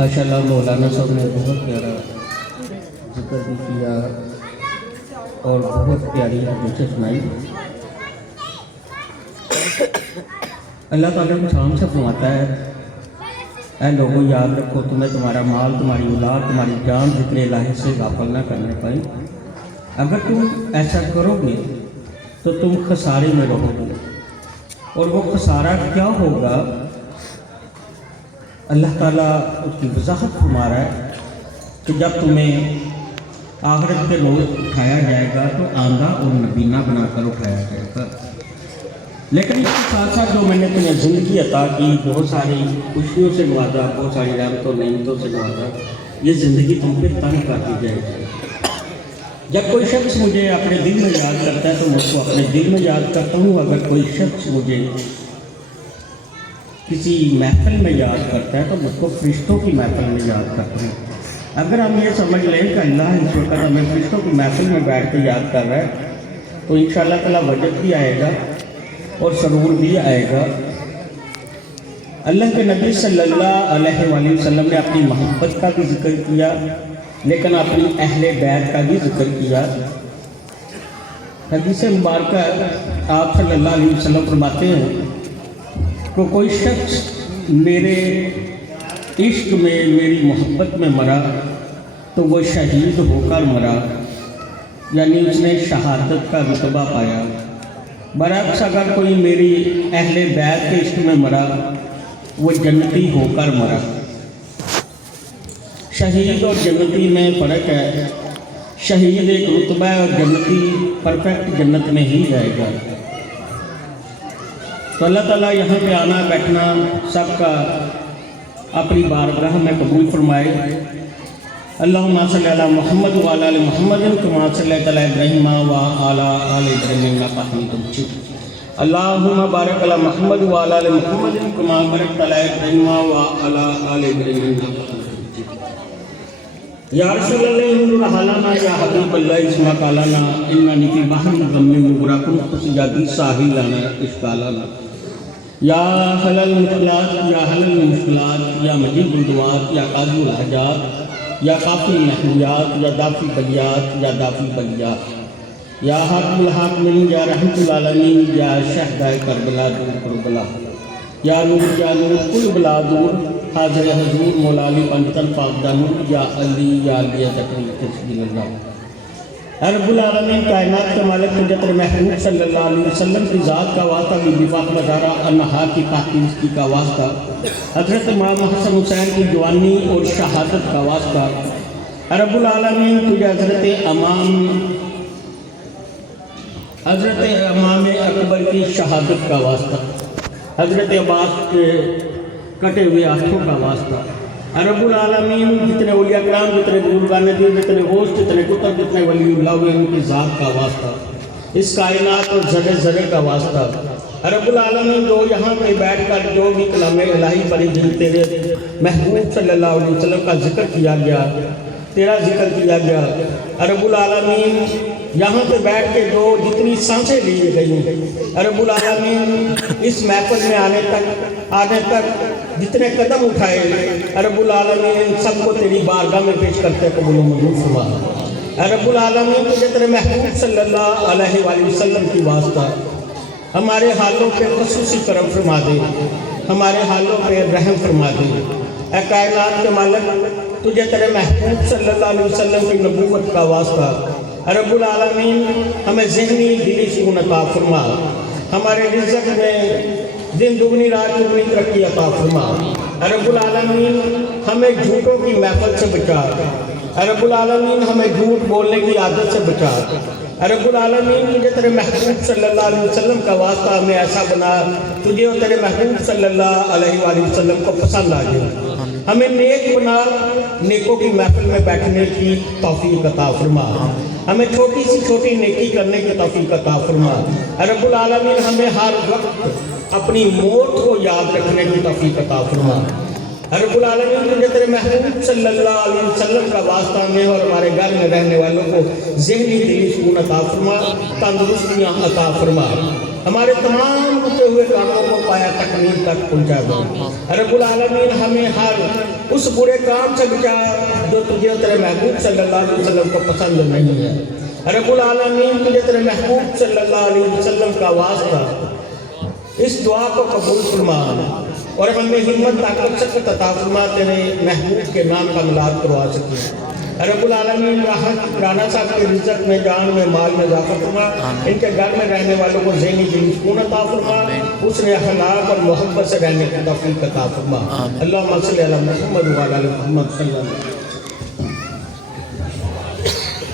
माशाअल्लाह मौलाना साहब ने बहुत प्यारा जिक्र भी किया और बहुत प्यारी हदीसें सुनाई। अल्लाह ताला इंसान से फरमाता है, ऐ लोगों याद रखो तुम्हें तुम्हारा माल, तुम्हारी औलाद, तुम्हारी जान जितने लाहे से गाफल ना करने पाए। अगर तुम ऐसा करोगे तो तुम खसारे में रहोगे। और वो खसारा क्या होगा, अल्लाह ताला उसकी वजाहत फरमा रहा है कि जब तुम्हें आखिरत के रोज़ उठाया जाएगा तो आंधा और नबीना बनाकर उठाया जाएगा। लेकिन इसके साथ साथ जो मैंने तुम्हें ज़िंदगी अता की, बहुत सारी खुशियों से नवाजा, बहुत सारी रहमतों नेमतों से नवाजा, ये ज़िंदगी तुम पे तंग कर दी जाएगी। जब कोई शख्स मुझे अपने दिल में याद करता है तो मैं उसको अपने दिल में याद करता हूँ। अगर कोई शख्स मुझे किसी महफिल में याद करता है तो मुझको फरिश्तों की महफिल में याद करता हूँ। अगर हम ये समझ लें कि अल्लाह इस वक्त हमें फरिश्तों की महफिल में बैठ कर याद कर रहा है तो इंशाअल्लाह ताला वजद भी आएगा और सरूर भी आएगा। अल्लाह के नबी सल्लल्लाहु अलैहि वसल्लम ने अपनी मोहब्बत का भी जिक्र किया, लेकिन अपनी अहले बैत का भी जिक्र किया। हदीस मुबारक आप सल्लल्लाहु अलैहि वसल्लम फरमाते हैं कि कोई शख्स मेरे इश्क में, मेरी मोहब्बत में मरा तो वो शहीद होकर मरा, यानी उसने शहादत का रुतबा पाया। बरअक्स अगर कोई मेरी अहले बैत के इश्क में मरा वो जन्नती होकर मरा। शहीद और जन्नती में फ़र्क है। शहीद एक रुतबा है और जन्नती परफेक्ट जन्नत में ही जाएगा। तो अल्लाह ताला यहाँ पे आना बैठना सबका अपनी बारगाह में कबूल फरमाए। अल्लाहुम्मा सल्ली अला मुहम्मद व अला आलि मुहम्मद कमा सल्लैता अला इब्राहीम व अला आलि इब्राहीम इन्नका हमीदुम मजीद। अल्लाहुम्मा बारिक अला मुहम्मद व अला आलि मुहम्मद कमा बारकता अला इब्राहीम व अला आलि इब्राहीम इन्नका हमीदुम मजीद। या रसूलल्लाह हालाना या हबीबल्लाह इस्मा कालाना इन्ननी फी बहरी ज़म्मिन मुगरकुन खुशियाती साहिलाना इश्कालाना या हलल मुश्किलात या हलल मुश्किलात या मजीबुल दुआत या काज़िल हजात या काफ़ी महमियात या दाफ़ी बलियात या दाफ़ी बलियात या हाकिमुल हाकिमीन या रहमतुल आलमीन या शहदाए करबला दूर करबला या नूर कुल बला दूर हाज़िर हजूर मौला अली पंजतन फाक़दानूर या अली तकरीर तस्बीह। रब्बुल आलमीन कायनात के मालिक हज़रत महबूब सल्लल्लाहु अलैहि वसल्लम की ज़ात का वास्ता भी बिफ़ाक़ मज़ारा अन्हा की पाकीज़गी का वास्ता, हज़रत इमाम हसन हुसैन की जवानी और शहादत का वास्ता, रब्बुल आलमीन तुझे हज़रत इमाम अकबर की शहादत का वास्ता, हज़रत अब्बास के कटे हुए हाथों का वास्ता, रब्बुल आलमीन जितने औलिया किराम, जितने बुजुर्गान दीन, जितने होस्ट, जितने कुतुब, जितने वलीउल्लाह हुए उनकी ज़ात का वास्ता, इस कायनात और ज़र्रे ज़र्रे का वास्ता, रब्बुल आलमीन जो यहाँ पे बैठ कर जो भी कलाम इलाही पढ़ी जिन तेरे महबूब सल्लल्लाहु अलैहि वसल्लम का जिक्र किया गया, तेरा जिक्र किया गया, रब्बुल आलमीन यहाँ पे बैठ के जो जितनी सांसें ली गई, रब्बुल आलमीन इस महफिल में आने तक जितने कदम उठाए, रब्बुल आलमीन सबको तेरी बारगाह में पेश करते कबूल मंजूर फरमा। रब्बुल आलमीन तुझे तेरे महबूब सल्लल्लाहु अलैहि वसल्लम की वास्ता हमारे हालों पे ख़ुसूसी करम फरमा दे, हमारे हालों पे रहम फरमा दे। ऐ कायनात के मालिक तुझे तेरे महबूब सल्लल्लाहु अलैहि वसल्लम की नबूवत का वास्ता, रब्बुल आलमीन हमें ज़हनी दिली सुकून अता फरमा, हमारे रिज़्क़ में दिन दुगनी रात दुगनी तरक्की अता फरमा। रब्बुल आलमीन हमें झूठों की महफिल से बचा, रब्बुल आलमीन हमें झूठ बोलने की आदत से बचा। रब्बुल आलमीन तुझे तेरे महबूब सल्लल्लाहु अलैहि वसल्लम का वास्ता हमें ऐसा बना, तुझे और तेरे महबूब सल्लल्लाहु अलैहि वसल्लम को पसंद आ जाए। हमें नेक बना, नेकों की महफिल में बैठने की तौफीक अता फरमा, हमें छोटी सी छोटी नेकी करने की तौफीक अता फरमा। रब्बुल आलमीन हमें हर वक्त अपनी मौत को याद रखने की तौफीक अता फरमा। रब्बुल आलमीन तुझे तेरे महबूब सल्लल्लाहु अलैहि वसल्लम का वास्ता में और हमारे घर में रहने वालों को ज़हनी दिली सुकून अता फरमा, तंदुरुस्तियाँ अता फरमा। हमारे तमाम رکے ہوئے کاموں کو پایا تکمیل تک پہنچا دے۔ رب العالمین ہمیں ہر اس برے کام سے بچا جو تجھے اور تیرے محبوب صلی اللہ علیہ وسلم کو پسند نہیں ہے۔ رب العالمین تجھے تیرے محبوب صلی اللہ علیہ وسلم کا واسطہ اس دعا کو قبول فرما اور ہمیں ہمت طاقت سخت عطا فرما تیرے محبوب کے نام کا ملاد کروا سکیں۔ رب العالمین رانا صاحب کے رزق میں، جان میں، مال میں اضافہ فرما، ان کے گھر میں رہنے والوں کو ذہنی دلی سکون عطا فرما، اس نے اخلاق اور محبت سے رہنے کی توفیق عطا فرما۔ اللہم صلی علی محمد وعلی آل محمد صلی اللہ علیہ وسلم۔